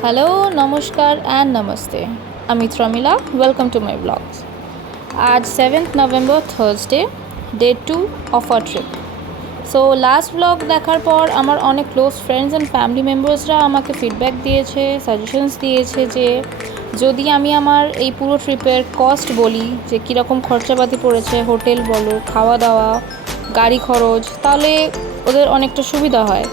Hello, নমস্কার and namaste. আমি ত্রমিলা, welcome to my blogs. আজ 7th November, Thursday, day 2 of our trip. So last blog দেখার পর আমার অনেক ক্লোজ ফ্রেন্ডস অ্যান্ড ফ্যামিলি মেম্বার্সরা আমাকে ফিডব্যাক দিয়েছে, সাজেশনস দিয়েছে যে যদি আমি আমার এই পুরো ট্রিপের কস্ট বলি, যে কীরকম খরচাপাতি পড়েছে, হোটেল বলো, খাওয়া দাওয়া, গাড়ি খরচ, তাহলে ওদের অনেকটা সুবিধা হয়।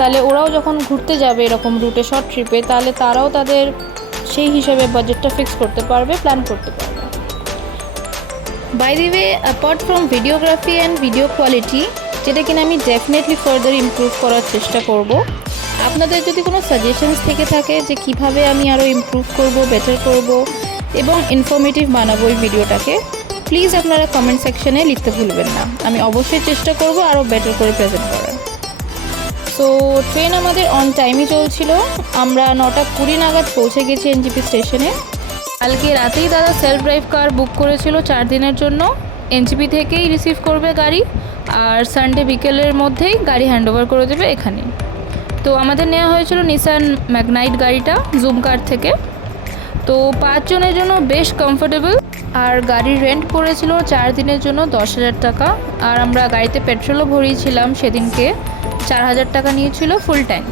তাহলে ওরাও যখন ঘুরতে যাবে এরকম রুটে, শর্ট ট্রিপে, তাহলে তারাও তাদের সেই হিসেবে বাজেটটা ফিক্স করতে পারবে, প্ল্যান করতে পারবে। By the way, apart from videography and video quality, যেটা কিনা আমি ডেফিনেটলি ফার্দার ইমপ্রুভ করার চেষ্টা করব, আপনাদের যদি কোনো সাজেশনস থেকে থাকে যে কিভাবে আমি আরও ইমপ্রুভ করব, বেটার করব এবং ইনফরমেটিভ বানাবো এই ভিডিওটাকে, প্লিজ আপনারা কমেন্ট সেকশনে লিখতে ভুলবেন না। আমি অবশ্যই চেষ্টা করব আরও বেটার করে প্রেজেন্ট করার। তো ট্রেন আমাদের অন টাইমই চলছিল। আমরা 9:20 নাগাদ পৌঁছে গেছি এনজিপি স্টেশনে। কালকে রাতেই দাদা সেলফ ড্রাইভ কার বুক করেছিল 4 দিনের জন্য। এনজিপি থেকেই রিসিভ করবে গাড়ি, আর সানডে বিকেলের মধ্যেই গাড়ি হ্যান্ডওভার করে দেবে এখানে। তো আমাদের নেওয়া হয়েছিল নিসান ম্যাগনাইট গাড়িটা জুম কার থেকে। তো 5 জনের জন্য বেশ কমফোর্টেবল। আর গাড়ির রেন্ট পড়েছিল 4 দিনের জন্য 10,000 টাকা। আর আমরা গাড়িতে পেট্রোলও ভরিয়েছিলাম সেদিনকে, 4,000 টাকা নিয়েছিল ফুল ট্যাঙ্ক।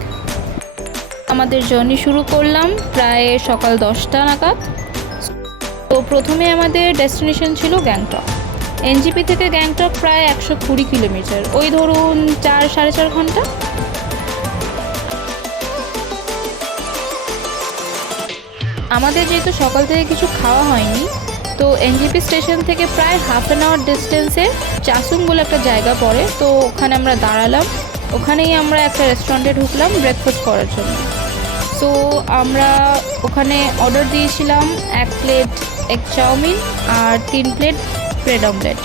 আমাদের জার্নি শুরু করলাম প্রায় সকাল 10টা নাগাদ। তো প্রথমে আমাদের ডেস্টিনেশন ছিল গ্যাংটক। এনজিপি থেকে গ্যাংটক প্রায় 120 কিলোমিটার, ওই ধরুন 4-4.5 ঘন্টা। আমাদের যেহেতু সকাল থেকে কিছু খাওয়া হয়নি, তো এনজিপি স্টেশন থেকে প্রায় হাফ অ্যান আওয়ার ডিস্টেন্সে চাসুং বলে একটা জায়গা পড়ে, তো ওখানে আমরা দাঁড়ালাম। ওখানেই আমরা একটা রেস্টুরেন্টে ঢুকলাম ব্রেকফাস্ট করার জন্য। সো আমরা ওখানে অর্ডার দিয়েছিলাম 1 প্লেট এগ চাউমিন আর 3 প্লেট ব্রেড অমলেট।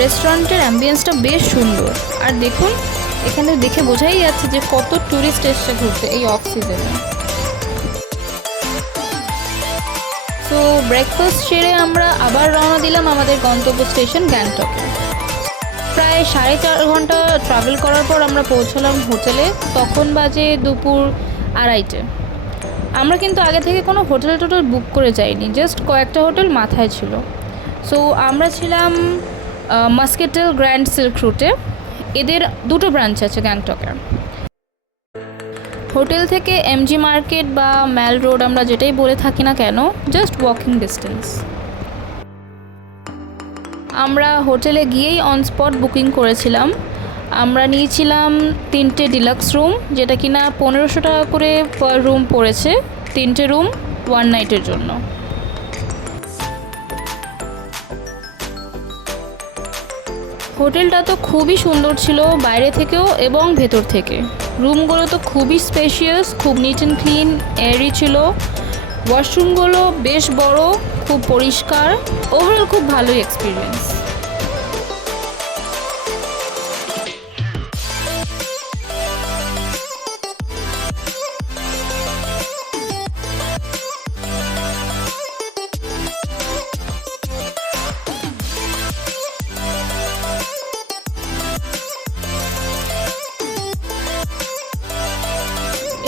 রেস্টুরেন্টের অ্যাম্বিয়েন্সটা বেশ সুন্দর। আর দেখুন, এখানে দেখে বোঝাই যাচ্ছে যে কত ট্যুরিস্ট এসছে ঘুরতে এই অফ সিজনে। তো ব্রেকফাস্ট সেরে আমরা আবার রওনা দিলাম আমাদের গন্তব্য স্টেশন গ্যাংটকে। প্রায় 4.5 ঘন্টা ট্রাভেল করার পর আমরা পৌঁছলাম হোটেলে। তখন বাজে দুপুর 2:30। আমরা কিন্তু আগে থেকে কোনো হোটেল টোটেল বুক করে যাইনি, জাস্ট কয়েকটা হোটেল মাথায় ছিল। সো আমরা ছিলাম মাস্কেটেল গ্র্যান্ড সিল্ক রুটে। এদের 2টো ব্রাঞ্চ আছে গ্যাংটকে। হোটেল থেকে এমজি মার্কেট বা ম্যাল রোড আমরা যেটাই বলে থাকি না কেন, জাস্ট ওয়াকিং ডিস্টেন্স। আমরা হোটেলে গিয়েই অন স্পট বুকিং করেছিলাম। আমরা নিয়েছিলাম 3টে ডিলাক্স রুম, যেটা কিনা 1500 টাকা করে পার রুম পড়েছে, 3টে রুম 1 নাইটের জন্য। হোটেলটা তো খুবই সুন্দর ছিল বাইরে থেকেও এবং ভেতর থেকে। রুমগুলো তো খুবই স্পেশিয়াস, খুব নিট অ্যান্ড ক্লিন, এয়ারি ছিল। ওয়াশরুমগুলো বেশ বড়, খুব পরিষ্কার। ওভারঅল খুব ভালোই এক্সপিরিয়েন্স।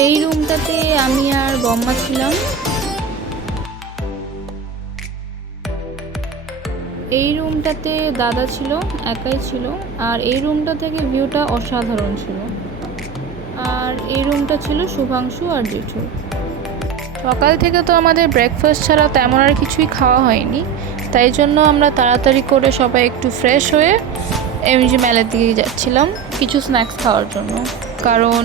এই রুমটাতে আমি আর বম্মা ছিলাম। এই রুমটাতে দাদা ছিল, একাই ছিল। আর এই রুমটা থেকে ভিউটা অসাধারণ ছিল। আর এই রুমটা ছিল শুভাংশু আর জেঠুর। সকাল থেকে তো আমাদের ব্রেকফাস্ট ছাড়া তেমন আর কিছুই খাওয়া হয়নি, তাই জন্য আমরা তাড়াতাড়ি করে সবাই একটু ফ্রেশ হয়ে এমজি মেলার দিকে যাচ্ছিলাম কিছু স্ন্যাক্স খাওয়ার জন্য। কারণ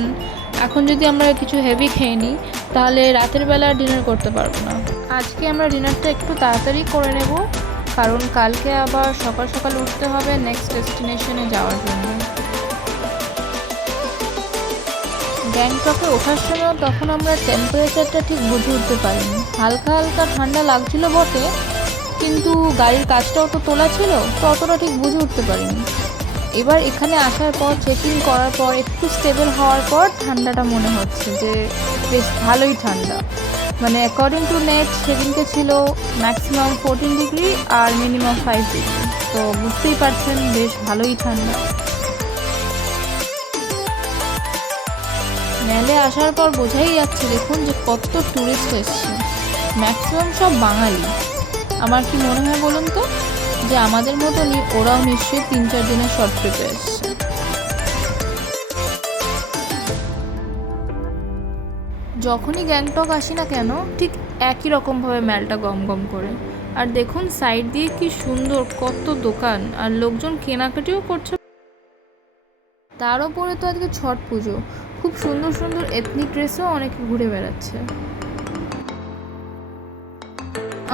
এখন যদি আমরা কিছু হেভি খেয়ে নিই, তাহলে রাতের বেলা ডিনার করতে পারবো না। আজকে আমরা ডিনারটা একটু তাড়াতাড়ি করে নেব, কারণ কালকে আবার সকাল সকাল উঠতে হবে নেক্সট ডেস্টিনেশনে যাওয়ার জন্য। গ্যাংটকে ওঠার সময় তখন আমরা টেম্পারেচারটা ঠিক বুঝে উঠতে পারিনি। হালকা হালকা ঠান্ডা লাগছিল বটে, কিন্তু গাড়ির কাজটাও তো তোলা ছিল, তো অতটা ঠিক বুঝে উঠতে পারিনি। এবার এখানে আসার পর, চেকিং করার পর, একটু স্টেবল হওয়ার পর ঠান্ডাটা মনে হচ্ছে যে বেশ ভালোই ঠান্ডা। মানে অ্যাকর্ডিং টু নেট সেদিনকে ছিল ম্যাক্সিমাম 14 ডিগ্রি আর মিনিমাম 5 ডিগ্রি। তো বুঝতেই পারছেন বেশ ভালোই ঠান্ডা। মেলে আসার পর বোঝাই যাচ্ছে দেখুন যে কত ট্যুরিস্ট এসছে, ম্যাক্সিমাম সব বাঙালি। আমার কি মনে হয় বলুন তো, যে আমাদের মতনই ওরাও নিশ্চয়ই 3-4 দিনের শর্ট ট্রিপে এসছে। যখনই গ্যাংটক আসি না কেন ঠিক একই রকমভাবে মেলটা গম গম করে। আর দেখুন সাইড দিয়ে কি সুন্দর কত দোকান, আর লোকজন কেনাকাটিও করছে। তার ওপরে তো আজকে ছট পুজো, খুব সুন্দর সুন্দর এথনিক ড্রেসেও অনেকে ঘুরে বেড়াচ্ছে।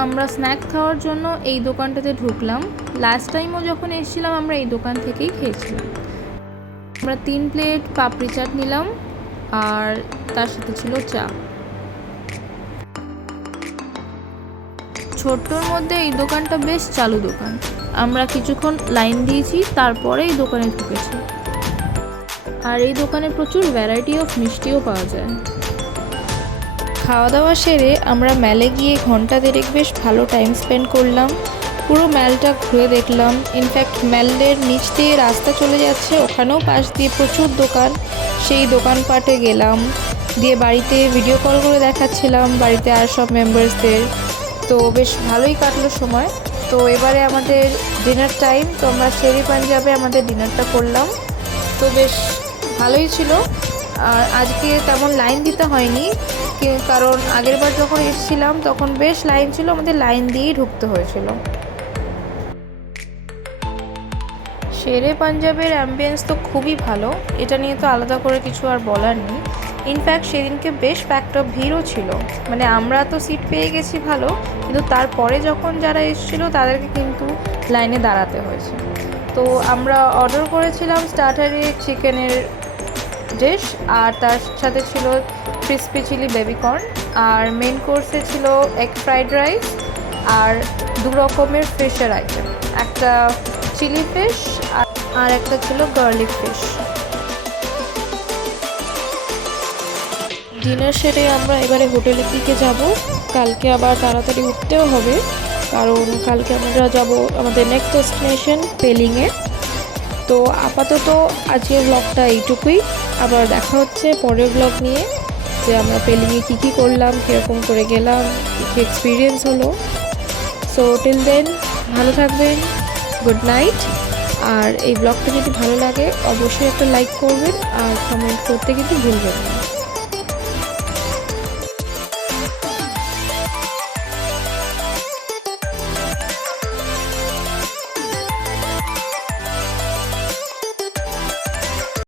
আমরা স্ন্যাক খাওয়ার জন্য এই দোকানটাতে ঢুকলাম। লাস্ট টাইমও যখন এসেছিলাম আমরা এই দোকান থেকেই খেয়েছিলাম। আমরা 3 প্লেট পাপড়ি চাট নিলাম, আর তার সাথে ছিল চা। ছোট্টর মধ্যে এই দোকানটা বেশ চালু দোকান। আমরা কিছুক্ষণ লাইন দিয়েছি, তারপরে এই দোকানে ঢুকেছি। আর এই দোকানে প্রচুর ভ্যারাইটি অফ মিষ্টিও পাওয়া যায়। খাওয়া দাওয়া সেরে আমরা মেলে গিয়ে ঘন্টা দেড়েক বেশ ভালো টাইম স্পেন্ড করলাম। পুরো মেলটা ঘুরে দেখলাম। ইনফ্যাক্ট মেলের নিচ দিয়ে রাস্তা চলে যাচ্ছে, ওখানেও পাশ দিয়ে প্রচুর দোকান, সেই দোকানপাটে গেলাম। দিয়ে বাড়িতে ভিডিও কল করে দেখাচ্ছিলাম বাড়িতে আর সব মেম্বার্সদের। তো বেশ ভালোই কাটলো সময়। তো এবারে আমাদের ডিনার টাইম, তো আমরা শেরি পাঞ্জাবে আমাদের ডিনারটা করলাম। তো বেশ ভালোই ছিল। আর আজকে তেমন লাইন দিতে হয়নি, কারণ আগের বার যখন এসেছিলাম তখন বেশ লাইন ছিল, আমাদের লাইন দিয়েই ঢুকতে হয়েছিল। শেরে পাঞ্জাবের অ্যাম্বিয়েন্স তো খুবই ভালো, এটা নিয়ে তো আলাদা করে কিছু আর বলার নেই। ইনফ্যাক্ট সেদিনকে বেশ প্যাকড আপ ভিড়ও ছিল, মানে আমরা তো সিট পেয়ে গেছি ভালো, কিন্তু তারপরে যখন যারা এসেছিলো তাদেরকে কিন্তু লাইনে দাঁড়াতে হয়েছে। তো আমরা অর্ডার করেছিলাম স্টার্টারে চিকেনের ডিশ, আর তার সাথে ছিল ক্রিসপি চিলি বেবিকর্ন, আর মেন কোর্সে ছিল এগ ফ্রাইড রাইস, আর 2 রকমের ফিশের আইটেম, একটা চিলি ফিশ আর একটা ছিল গার্লিক ফিশ। ডিনার সেরে আমরা এবারে হোটেলের দিকে যাব। কালকে আবার তাড়াতাড়ি উঠতেও হবে, কারণ কালকে আমরা যাব আমাদের নেক্সট ডেস্টিনেশন পেলিংয়ে। তো আপাতত আজকের ব্লগটা এইটুকুই। আবার দেখা হচ্ছে পরের ব্লগ নিয়ে, যে আমরা পেলিংয়ে কী কী করলাম, কীরকম করে গেলাম, কী এক্সপিরিয়েন্স হলো। সো টিল দেন ভালো থাকবেন, গুড নাইট। আর এই ব্লগটা যদি ভালো লাগে অবশ্যই একটা লাইক করবেন, আর কমেন্ট করতে কিন্তু ভুলবেন না।